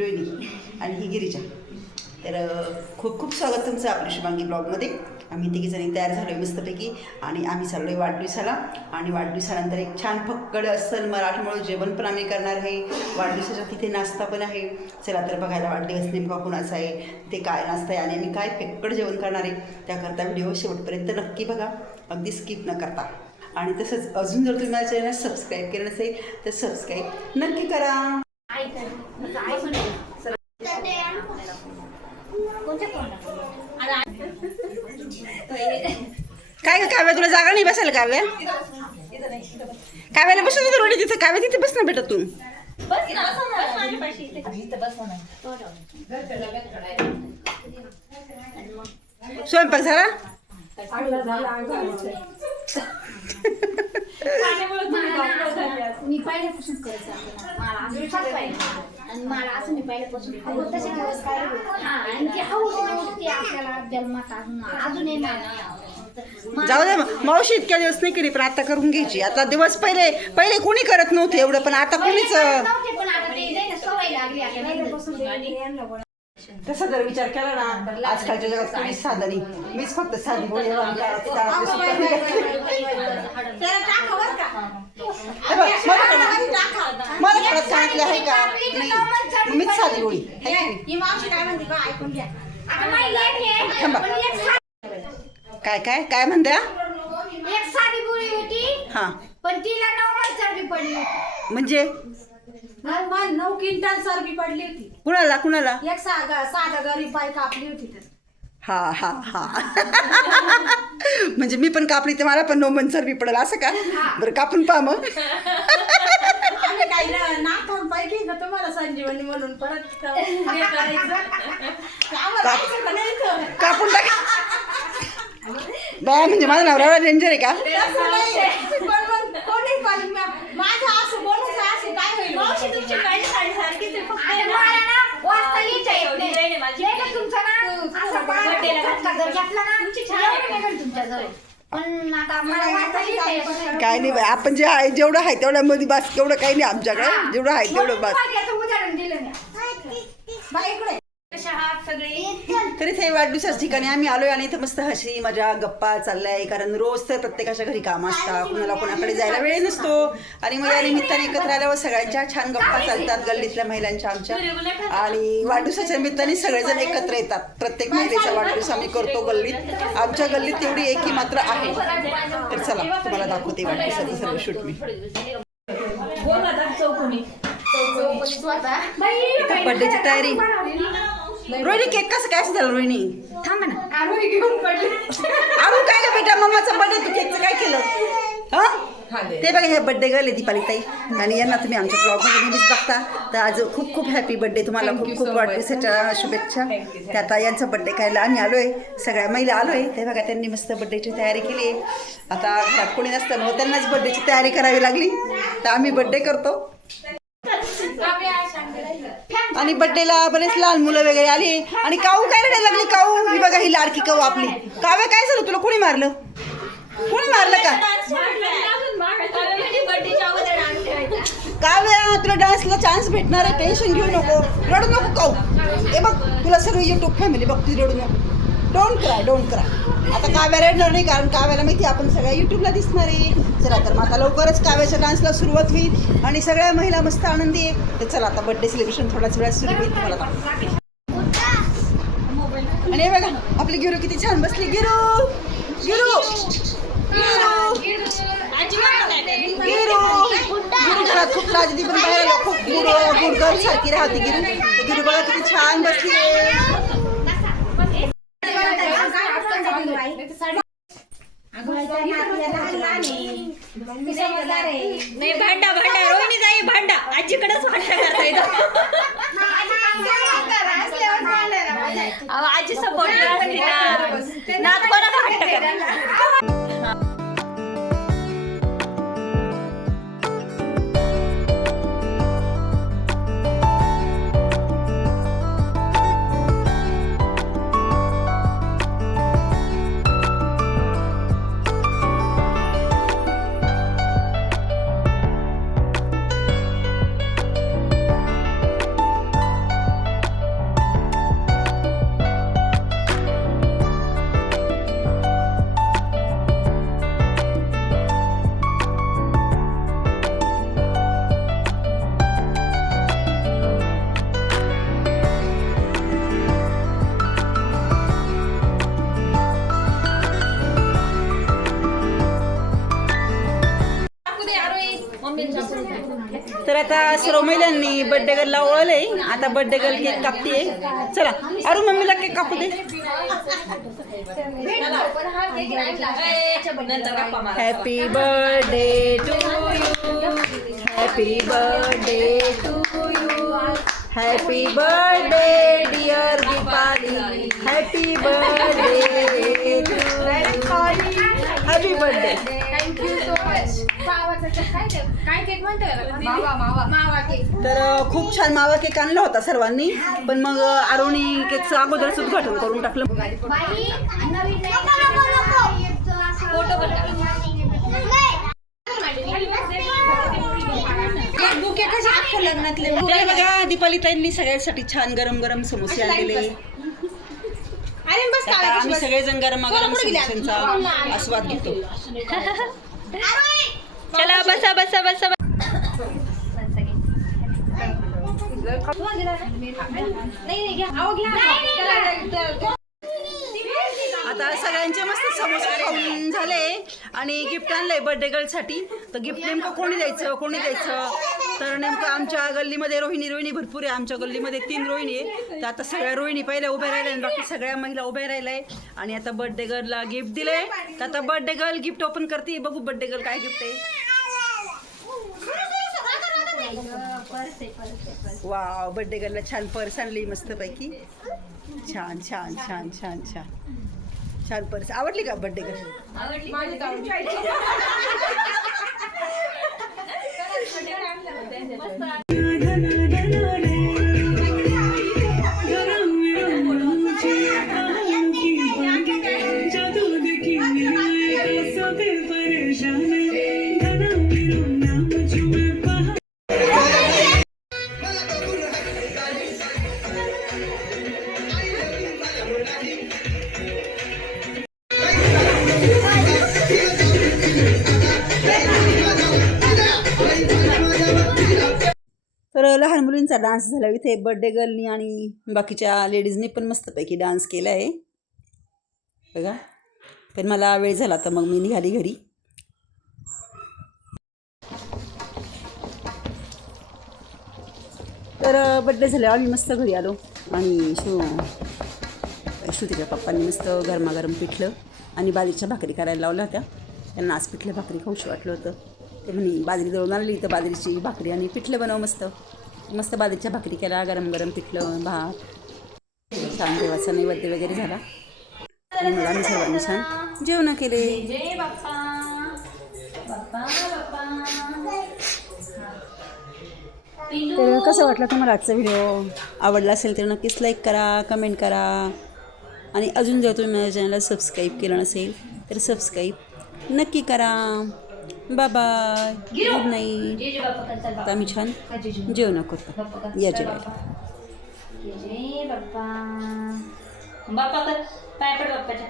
रोहिणी आणि ही गिरीजा. तर खूप खूप स्वागत तुमचं आपल्या शुभांगी ब्लॉगमध्ये. आम्ही तिघीजणी तयार झालो आहे मस्तपैकी आणि आम्ही चाललो आहे वाढदिवसाला. आणि वाढदिवसानंतर एक छान फक्कड असल मराठमोळं जेवण पण आम्ही करणार आहे. वाढदिवसाच्या तिथे नाश्ता पण आहे. चला तर बघायला वाढदिवस नेमका कोणाचा आहे ते काय नाश्ता आहे आणि आम्ही काय फक्कड जेवण करणार आहे त्याकरता व्हिडिओ शेवटपर्यंत नक्की बघा. अगदी स्किप न करता. आणि तसंच अजून जर तुम्ही माझ्या चॅनल सबस्क्राईब केलं नसेल तर सबस्क्राईब नक्की करा. काय काव्या? तुला जागा नाही बसायला काव्या? काव्याला बसत होतं रोडी तिथं. काव्या तिथे बस ना बेटा तू. स्वयंपाक झाला? मी. मला पाहिजे. आणि मला असं मी पहिल्यापासून खाल्लं. तसे दिवस काय हा, आणि ती आपल्याला जन्मात अजून अजूनही मला जाऊ दे मावशी इतक्या दिवस नाही केली पण आता करून घ्यायची. आता दिवस पहिले पहिले कोणी करत नव्हतं एवढं पण आता कोणीच नव्हते पण आता ते नाही का सवय लागली आता पहिल्यापासून तसा जर विचार केला ना आजकालच्या जगात कोणीच साधं नाही. मीच फक्त साधी बोली मला खरंच सांगितलं आहे का? नाही मीच साधी बोली? ही काय म्हणते काय काय काय म्हणत्या? एक साधी होती हा. पण तिला नऊ पडली होती. म्हणजे? नऊ नऊ क्विंटल चरबी पडली होती. कुणाला कुणाला? एक साधा साधा गरीब बाई कापली होती तर. हा हा हा. म्हणजे मी पण कापली तर मला पण नो मन चरबी पडेल असं का? बरं कापून पहा मग. आम्ही काही ना नाथां पैकी का तुम्हाला संजीवनी म्हणून? परत हे करायचं. आम्हाला जायचं का नाही इथं? कापून टाका. बाया म्हणजे माझा नवरा डेंजर आहे का? तसं नाही. पण मग कोणी पण म- माझं असं बोलायचं असं काय होईल मावशी तुमची काही साडी सारखीच आहे, फक्त आणि मला ना वाचता लिहिता येत नाही. जे का तुमचं ना असं पायाला झटका जर घेतला ना, एवढं निघेल तुमच्याजवळ. पण आता मला वाचता लिहिता येत नाही. काय नाही बाई आपण जे आहे जेवढं आहे तेवढ्यामध्ये बस तेवढं काही नाही आमच्याकडे. जेवढं आहे तेवढं बस. उदाहरण दिलं मी. बाई इकडे. तर इथे वाढदिवसाच्या ठिकाणी आम्ही आलोय आणि इथं मस्त हशी मजा गप्पा चाललाय कारण रोज तर प्रत्येकाच्या घरी काम असतात कुणाला कोणाकडे जायला वेळ नसतो. आणि मग या निमित्ताने एकत्र आल्यावर सगळ्यांच्या छान गप्पा चालतात गल्लीतल्या महिलांच्या आमच्या. आणि वाढदिवसाच्या निमित्ताने सगळेजण एकत्र येतात. प्रत्येक महिलेचा वाढदिवस आम्ही करतो गल्लीत. आमच्या गल्लीत तेवढी एकी मात्र आहे. तर चला तुम्हाला दाखवते वाढदिवसाचं सर्व शूट मी. बर्थडेची तयारी. रोहिणी केक कसं काय झालं रोहिणी? थांबा ना. अरे काय ग बेटा? मम्माचा बर्थडे तू केकचं काय केलं? हा? ते बघा हे बर्थडे गेले दीपाली ताई आणि यांना तुम्ही आमच्या ब्लॉगमध्ये नेहमीच बघता. तर आज खूप खूप हॅपी बर्थडे तुम्हाला. खूप खूप वाढदिवसाच्या शुभेच्छा. त्या आता यांचा बर्थडे खायला आम्ही आलोय. सगळ्या महिला आलोय. ते बघा त्यांनी मस्त बर्थडेची तयारी केली. आहे आता घरात कोणी नसतं मग त्यांनाच बर्थडेची तयारी करावी लागली. तर आम्ही बर्थडे करतो. आणि बड्डेला बरेच लहान मुलं वगैरे आली. आणि काऊ काय रडायला लागली? काऊ ही बघा ही लाडकी काऊ आपली. काव्या काय झालं? तुला कोणी मारलं? कोणी मारलं का? काव्या तुला डान्सला चान्स भेटणार आहे. टेन्शन घेऊ नको. रडू नको काऊ हे बघ तुला सगळी युट्यूब फॅमिली बघ ती रडू नको. डोंट क्राय डोंट क्राय आता काव्याला येणार नाही कारण काव्याला माहिती आहे, आपण सगळ्या यूट्यूबला दिसणार आहे. चला तर मग आता लवकरच काव्याच्या डान्सला सुरुवात होईल आणि सगळ्या महिला मस्त आनंदी आहे. तर चला आता बर्थडे सेलिब्रेशन थोड्याच वेळात सुरू होईल तुम्हाला आणि हे बघा आपली गिरू किती छान बसली. गिरू! गिरू! गिरू! गिरू! घरात खूप राजदी पण बाहेर आलं खूप गुड गुडगर सारखी राहते गिरू. गिरू बघा किती छान बसली आहे. नाही. भांडा भांडा. रोहिणी जाई भांडा. आजीकडेच भांडा करता. येतं आजी सपोर्ट असते ना. तर आता सर्व बड्डे बर्थडे गर्लला ओळखलंय. आता बड्डे गर्ल केक कापतीये. चला अरू मम्मीला केक कापू दे. Happy birthday to you happy birthday to you happy birthday dear Deepali happy birthday to happy birthday काय केक म्हणतोय मावा मावा. मावा केक. तर खूप छान मावा केक आणला होता सर्वांनी. पण मग अ, आरोनी केकचं अगोदरच उद्घाटन करून टाकलं. लग्नातले? बघा दीपाली ताईंनी सगळ्यांसाठी छान गरम गरम समोसे आणलेले. अरे बस आता आम्ही सगळेजण गरमागरम समोस्यांचा आस्वाद घेतो. चला बसा बसा बसा बसा. आता सगळ्यांचे मस्त समोसे खाऊन झाले आणि गिफ्ट आणलंय बर्थडे गर्लसाठी तर गिफ्ट नेमकं कोणी द्यायचं कोणी द्यायचं? तर नेमकं आमच्या गल्लीमध्ये रोहिणी रोहिणी भरपूर आहे. आमच्या गल्लीमध्ये तीन रोहिणी आहे. तर आता सगळ्या रोहिणी पहिल्या उभ्या राहिल्या आणि बाकी सगळ्या महिला उभ्या राहिल्या आहे. आणि आता बर्थडे गर्लला गिफ्ट दिलंय. तर आता बर्थडे गर्ल गिफ्ट ओपन करते. बघू बर्थडे गर्ल काय गिफ्ट आहे. वा बर्थडे गर्लला छान पर्स आणली मस्तपैकी. छान छान छान छान छान. छान पर्स. आवडली का बर्थडे गर्ल तर लहान मुलींचा डान्स झाला. इथे बर्थडे गर्लनी आणि बाकीच्या लेडीजनी पण मस्तपैकी डान्स केला आहे. बघा. पण मला वेळ झाला तर मग मी निघाली घरी. तर बड्डे झाले आम्ही मस्त घरी आलो. आणि शिव श्रुतीच्या पप्पांनी मस्त गरमागरम पिठलं आणि बाजरीच्या भाकरी करायला लावल्या होत्या. त्यांना आज पिठलं भाकरी खाऊशी वाटलं होतं. ते म्हणे बाजरी दळून आणली तर बाजरीची भाकरी आणि पिठलं बनव मस्त. मस्त बाजरीच्या भाकरी केला गरम गरम पिठलं भात. छान देवाचा नैवेद्य वगैरे झाला. आणि मला मी सर्वांनी छान जेवण केले. तर कसं वाटलं तुम्हाला आजचा व्हिडिओ? आवडला असेल तर नक्कीच लाईक करा कमेंट करा. आणि अजून जर तुम्ही माझ्या चॅनलला सबस्क्राईब केलं नसेल तर सबस्क्राईब नक्की करा. बाय गुड नाईट आता आम्ही छान जेवण करतो या जेवायला बाप्पा बाप्पा कर पाय पड बाप्पाच्या